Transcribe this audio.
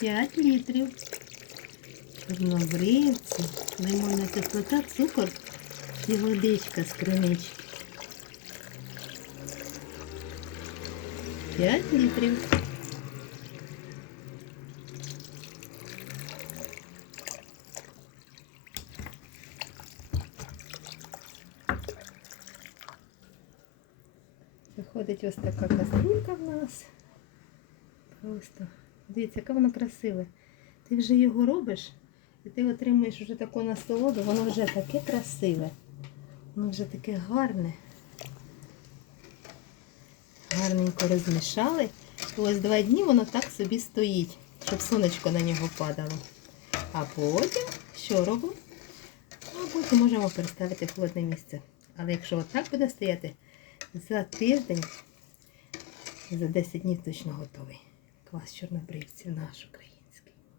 5 літрів. Чорнобривці, лимонна кислота, цукор і водичка з кринички. 5 літрів. Виходить ось така каструлька в нас. Просто дивіться, яка вона красива. Ти вже його робиш, і ти отримуєш вже таку насолоду, воно вже таке красиве. Воно вже таке гарне. Гарненько розмішали. І ось два дні воно так собі стоїть, щоб сонечко на нього падало. А потім що робимо? А потім можемо переставити в холодне місце. Але якщо отак буде стояти, за тиждень, за 10 днів точно готовий. Клас чорнобривців в нашу країну.